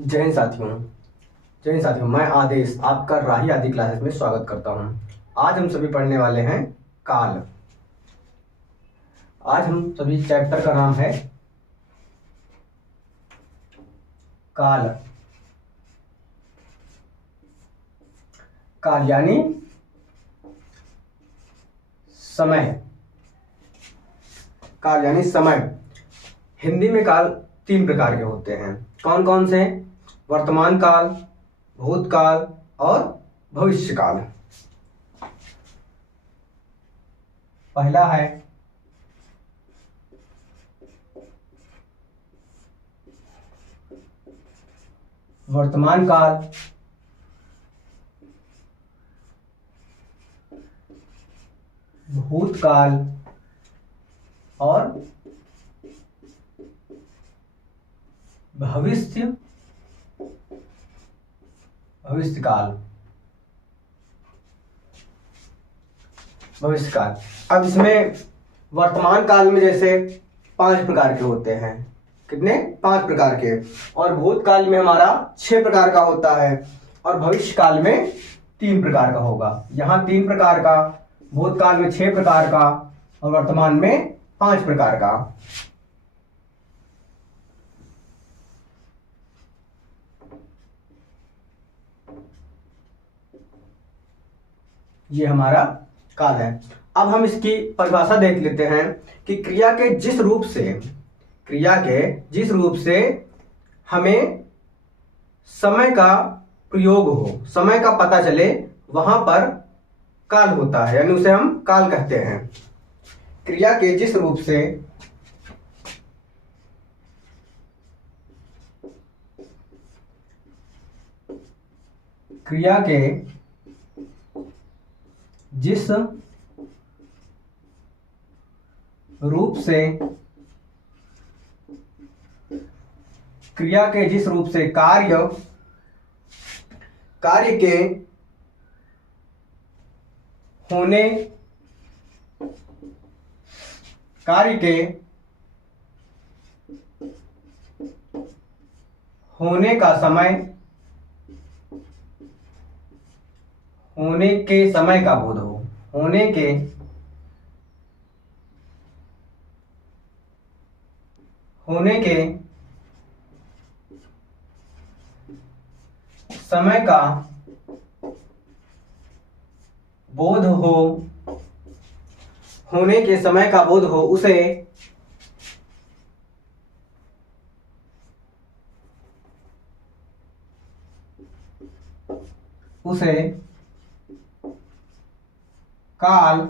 जय हिंद साथियों। जय हिंद साथियों, मैं आदेश आपका राही आदि क्लासेस में स्वागत करता हूं। आज हम सभी पढ़ने वाले हैं काल। आज हम सभी चैप्टर का नाम है काल। काल यानी समय। काल यानी समय। हिंदी में काल तीन प्रकार के होते हैं। कौन कौन से? वर्तमान काल, भूतकाल और भविष्य काल। पहला है वर्तमान काल, भूतकाल और भविष्य काल। भविष्य काल। अब इसमें वर्तमान काल में जैसे 5 प्रकार के होते हैं। कितने? 5 प्रकार के। और भूतकाल में हमारा 6 प्रकार का होता है और भविष्य काल में 3 प्रकार का होगा। यहाँ 3 प्रकार का, भूतकाल में 6 प्रकार का और वर्तमान में 5 प्रकार का। ये हमारा काल है। अब हम इसकी परिभाषा देख लेते हैं कि क्रिया के जिस रूप से हमें समय का प्रयोग हो, समय का पता चले, वहां पर काल होता है, यानी उसे हम काल कहते हैं। क्रिया के जिस रूप से क्रिया के जिस रूप से कार्य के होने का समय, होने के समय का बोध हो, होने के समय का बोध हो, होने के समय का बोध हो, उसे काल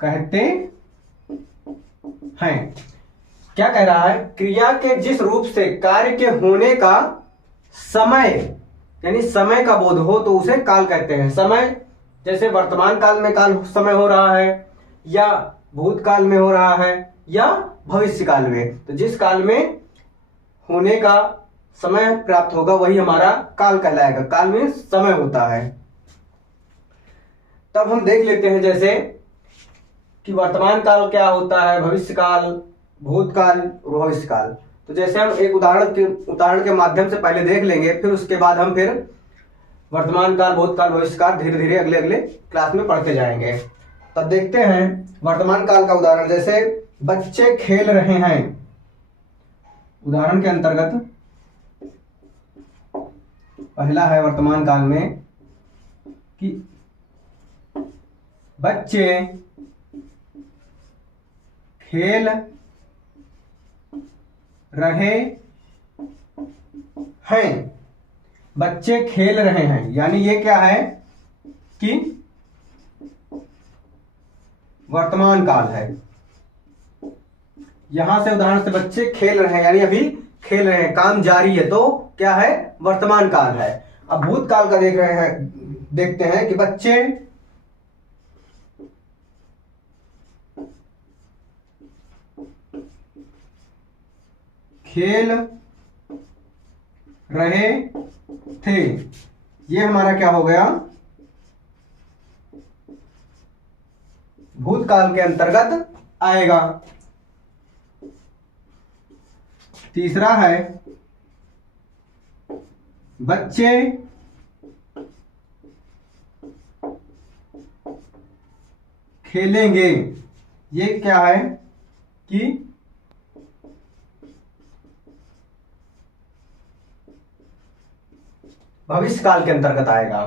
कहते हैं। क्या कह रहा है? क्रिया के जिस रूप से कार्य के होने का समय, यानी समय का बोध हो, तो उसे काल कहते हैं। समय जैसे वर्तमान काल में काल समय हो रहा है, या भूतकाल में हो रहा है, या भविष्य काल में। तो जिस काल में होने का समय प्राप्त होगा वही हमारा काल कहलाएगा। काल में समय होता है। तब हम देख लेते हैं जैसे कि वर्तमान काल क्या होता है, भविष्य काल, भूतकाल और भविष्य काल। तो जैसे हम एक उदाहरण के माध्यम से पहले देख लेंगे, फिर उसके बाद हम फिर वर्तमान काल, भूतकाल, भविष्य काल धीरे धीरे अगले क्लास में पढ़ते जाएंगे। तब देखते हैं वर्तमान काल का उदाहरण। जैसे बच्चे खेल रहे हैं, उदाहरण के अंतर्गत पहला है वर्तमान काल में कि बच्चे खेल रहे हैं। बच्चे खेल रहे हैं, यानी ये क्या है कि वर्तमान काल है। यहां से उदाहरण से बच्चे खेल रहे हैं, यानी अभी खेल रहे हैं, काम जारी है, तो क्या है? वर्तमान काल है। अब भूतकाल का देखते हैं कि बच्चे खेल रहे थे। ये हमारा क्या हो गया? भूतकाल के अंतर्गत आएगा। तीसरा है बच्चे खेलेंगे, ये क्या है कि भविष्य काल के अंतर्गत आएगा।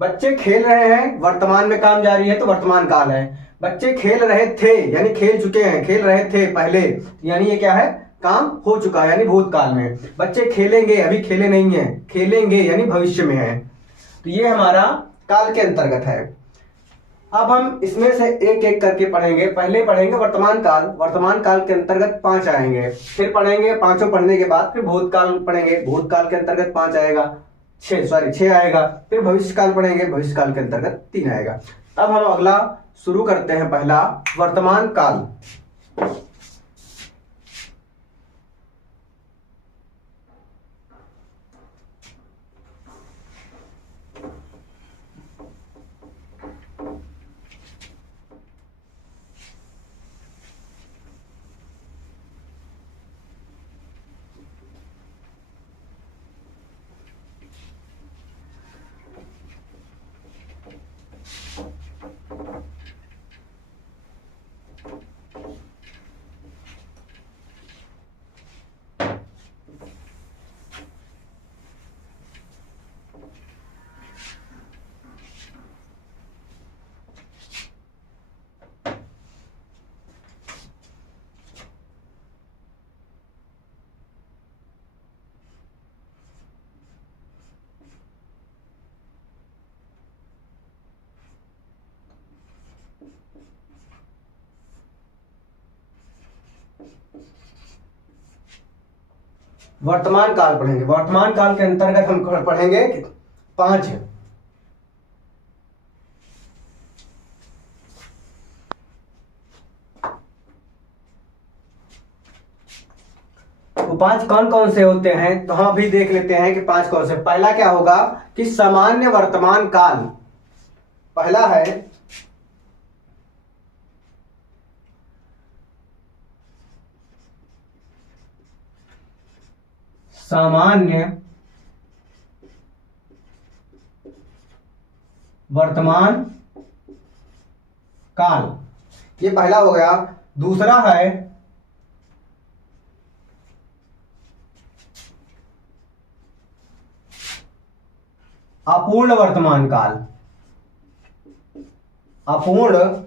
बच्चे खेल रहे हैं, वर्तमान में काम जारी है तो वर्तमान काल है। बच्चे खेल रहे थे यानी खेल चुके हैं, खेल रहे थे पहले, यानी ये क्या है, काम हो चुका है यानी भूतकाल में। बच्चे खेलेंगे, अभी खेले नहीं है, खेलेंगे यानी भविष्य में है। तो ये हमारा काल के अंतर्गत है। अब हम इसमें से एक एक करके पढ़ेंगे। पहले पढ़ेंगे वर्तमान काल। वर्तमान काल के अंतर्गत 5 आएंगे, फिर पढ़ेंगे, पांचों पढ़ने के बाद फिर भूतकाल पढ़ेंगे, भूतकाल के अंतर्गत 5 आएगा, 6 आएगा, फिर भविष्य काल पढ़ेंगे, भविष्य काल के अंतर्गत 3 आएगा। अब हम अगला शुरू करते हैं। पहला वर्तमान काल। वर्तमान काल पढ़ेंगे। वर्तमान काल के अंतर्गत हम पढ़ेंगे 5। तो 5 कौन कौन से होते हैं, तो हम अभी देख लेते हैं कि 5 कौन से। पहला क्या होगा कि सामान्य वर्तमान काल। पहला है सामान्य वर्तमान काल, ये पहला हो गया। दूसरा है अपूर्ण वर्तमान काल। अपूर्ण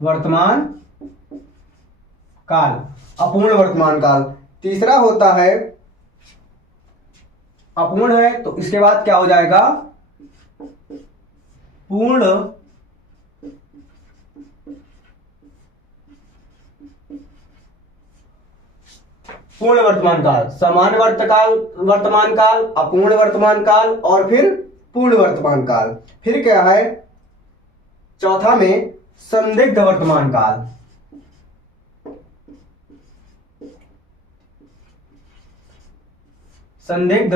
वर्तमान काल, अपूर्ण वर्तमान काल। तीसरा होता है, अपूर्ण है तो इसके बाद क्या हो जाएगा, पूर्ण पूर्ण वर्तमान काल। सामान्य वर्तमान काल, अपूर्ण वर्तमान काल और फिर पूर्ण वर्तमान काल। फिर क्या है चौथा में, संदिग्ध वर्तमान काल। संदिग्ध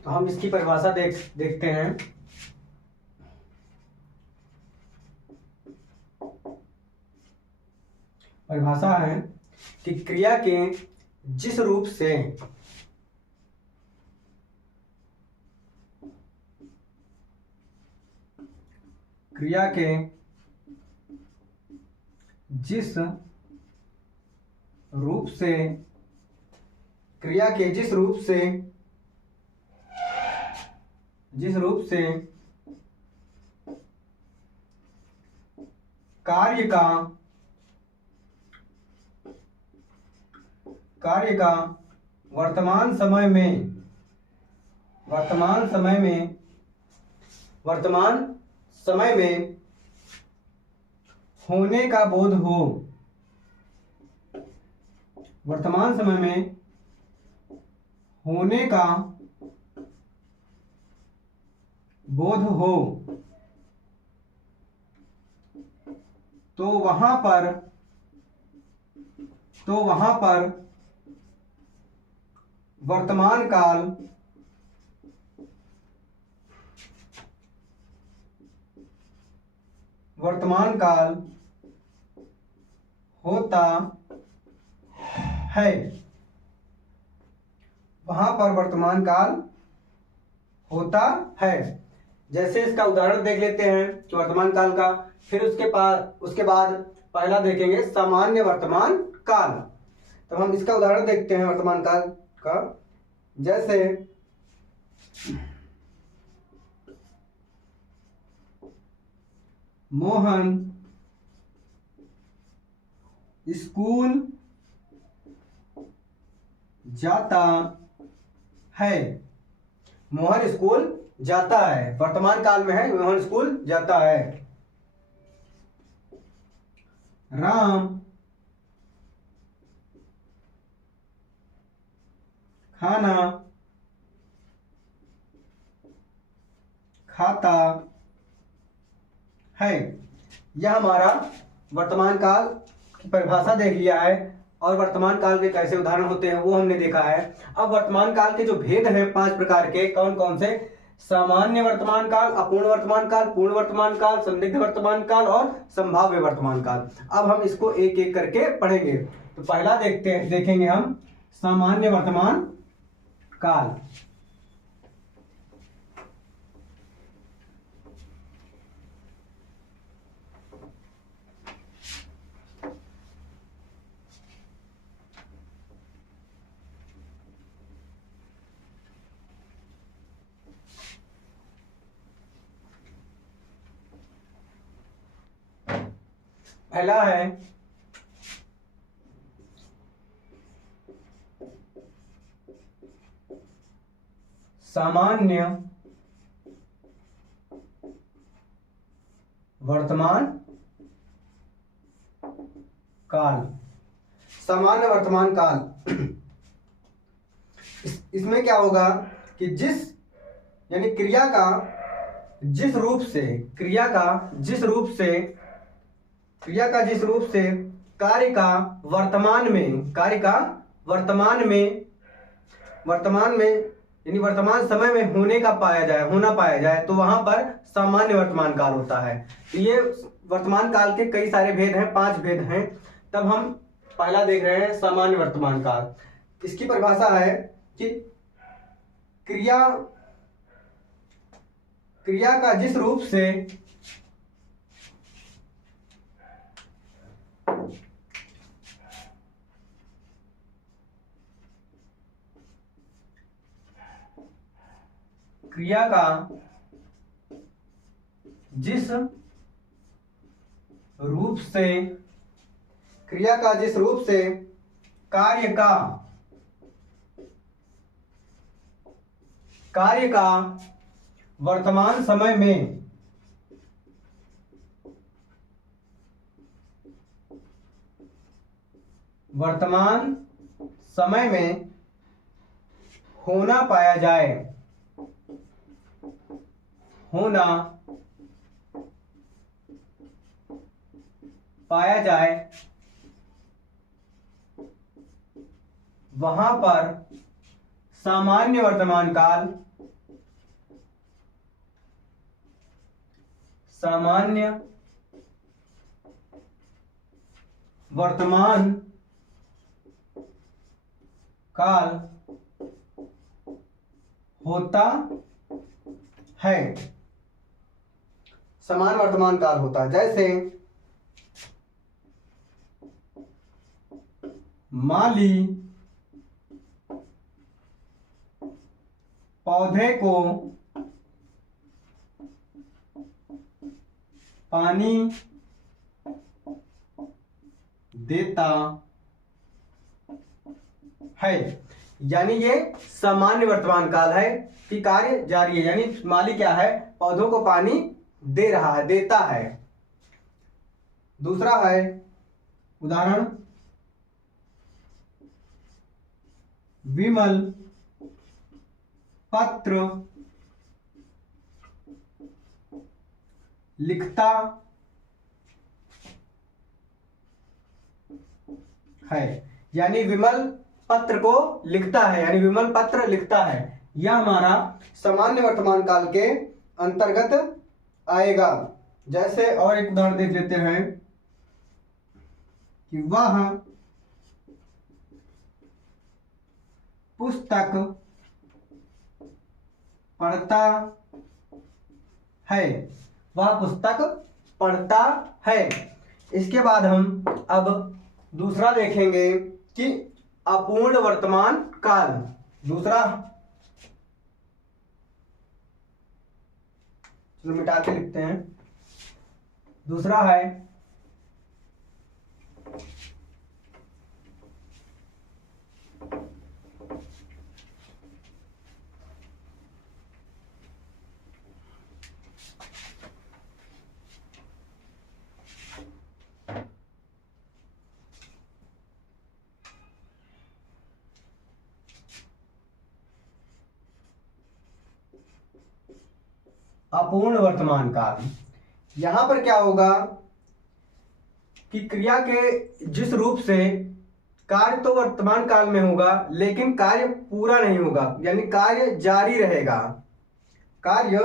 तो हम इसकी परिभाषा देखते हैं। परिभाषा है कि क्रिया के जिस रूप से क्रिया के जिस रूप से क्रिया के जिस रूप से कार्य का वर्तमान समय में होने का बोध हो, वर्तमान समय में होने का बोध हो, तो वहां पर वर्तमान काल होता है। वहां पर वर्तमान काल होता है। जैसे इसका उदाहरण देख लेते हैं कि वर्तमान काल का, फिर उसके बाद पहला देखेंगे सामान्य वर्तमान काल। तो हम इसका उदाहरण देखते हैं वर्तमान काल का। जैसे मोहन स्कूल जाता है। मोहन स्कूल जाता है, वर्तमान काल में है, मोहन स्कूल जाता है। राम खाना खाता है। यह हमारा वर्तमान काल की परिभाषा देख लिया है और वर्तमान काल के कैसे उदाहरण होते हैं वो हमने देखा है। अब वर्तमान काल के जो भेद हैं 5 प्रकार के, कौन कौन से? सामान्य वर्तमान काल, अपूर्ण वर्तमान काल, पूर्ण वर्तमान काल, संदिग्ध वर्तमान काल और संभाव्य वर्तमान काल। अब हम इसको एक एक करके पढ़ेंगे। तो पहला देखेंगे हम सामान्य वर्तमान काल। पहला है सामान्य वर्तमान काल। सामान्य वर्तमान काल इसमें क्या होगा कि यानी क्रिया का जिस रूप से कार्य का वर्तमान में यानी वर्तमान समय में होना पाया जाए तो वहां पर सामान्य वर्तमान काल होता है। तो ये वर्तमान काल के कई सारे भेद हैं, 5 भेद हैं। तब हम पहला देख रहे हैं सामान्य वर्तमान काल। इसकी परिभाषा है कि क्रिया का जिस रूप से क्रिया का जिस रूप से कार्य का वर्तमान समय में होना पाया जाए वहां पर सामान्य वर्तमान काल होता है। समान वर्तमान काल होता है। जैसे माली पौधे को पानी देता है, यानी ये सामान्य वर्तमान काल है कि कार्य जारी है, यानी माली क्या है, पौधों को पानी दे रहा है, देता है। दूसरा है उदाहरण, विमल पत्र लिखता है, यानी विमल पत्र को लिखता है, यानी विमल पत्र लिखता है। यह हमारा सामान्य वर्तमान काल के अंतर्गत आएगा। जैसे और एक उदाहरण देख लेते हैं कि वह पुस्तक पढ़ता है, वह पुस्तक पढ़ता है। इसके बाद हम अब दूसरा देखेंगे कि अपूर्ण वर्तमान काल। दूसरा, चलो मिटा के लिखते हैं। दूसरा है अपूर्ण वर्तमान काल। यहां पर क्या होगा कि क्रिया के जिस रूप से कार्य तो वर्तमान काल में होगा लेकिन कार्य पूरा नहीं होगा, यानी कार्य जारी रहेगा, कार्य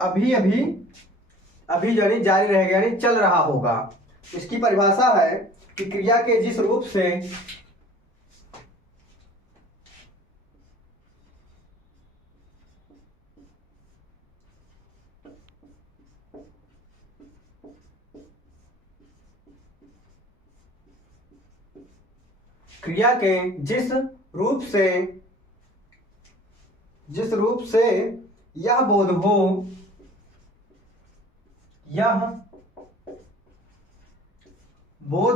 अभी यानी जारी रहेगा, यानी चल रहा होगा। इसकी परिभाषा है कि क्रिया के जिस रूप से क्रिया के जिस रूप से यह बोध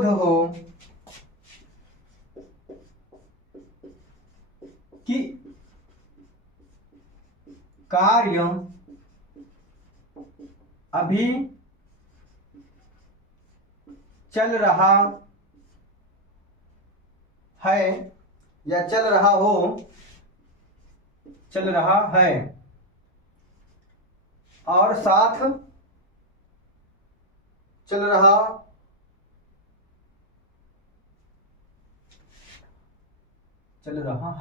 हो कि कार्य अभी चल रहा है या चल रहा है और साथ चल रहा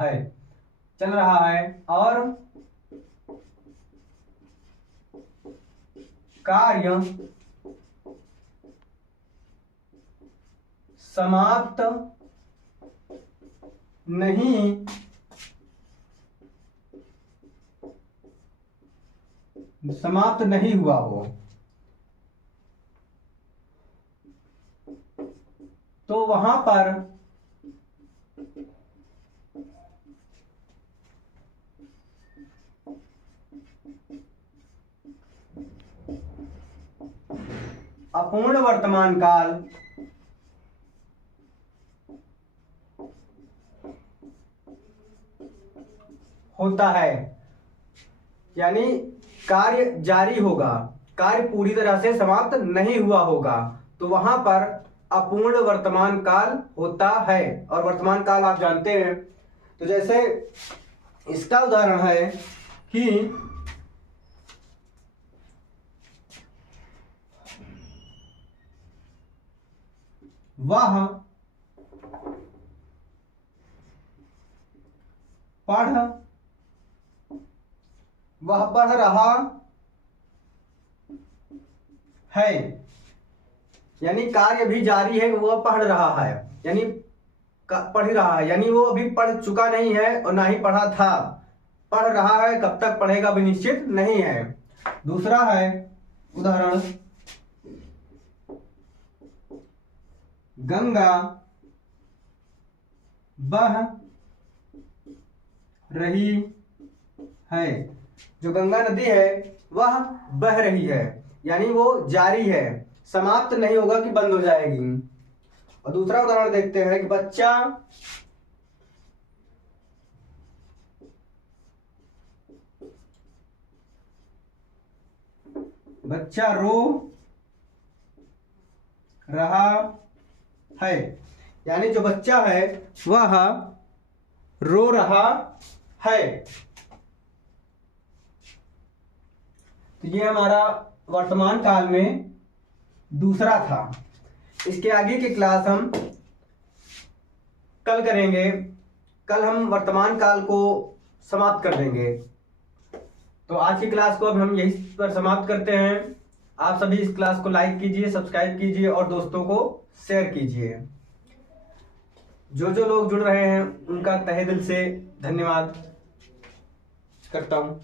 है और कार्य समाप्त नहीं हुआ हो, तो वहां पर अपूर्ण वर्तमान काल होता है, यानी कार्य जारी होगा, कार्य पूरी तरह से समाप्त नहीं हुआ होगा, तो वहां पर अपूर्ण वर्तमान काल होता है। और वर्तमान काल आप जानते हैं, तो जैसे इसका उदाहरण है कि वह पढ़ रहा है, यानी कार्य भी जारी है, वह पढ़ रहा है, यानी पढ़ रहा है, यानी वो अभी पढ़ चुका नहीं है और ना ही पढ़ा था, पढ़ रहा है, कब तक पढ़ेगा भी निश्चित नहीं है। दूसरा है उदाहरण, गंगा बह रही है। जो गंगा नदी है वह बह रही है, यानी वो जारी है, समाप्त नहीं होगा कि बंद हो जाएगी। और दूसरा उदाहरण देखते हैं कि बच्चा रो रहा है, यानी जो बच्चा है वह रो रहा है। तो ये हमारा वर्तमान काल में दूसरा था। इसके आगे की क्लास हम कल करेंगे। कल हम वर्तमान काल को समाप्त कर देंगे। तो आज की क्लास को अब हम यहीं पर समाप्त करते हैं। आप सभी इस क्लास को लाइक कीजिए, सब्सक्राइब कीजिए और दोस्तों को शेयर कीजिए। जो जो लोग जुड़ रहे हैं उनका तहे दिल से धन्यवाद करता हूं।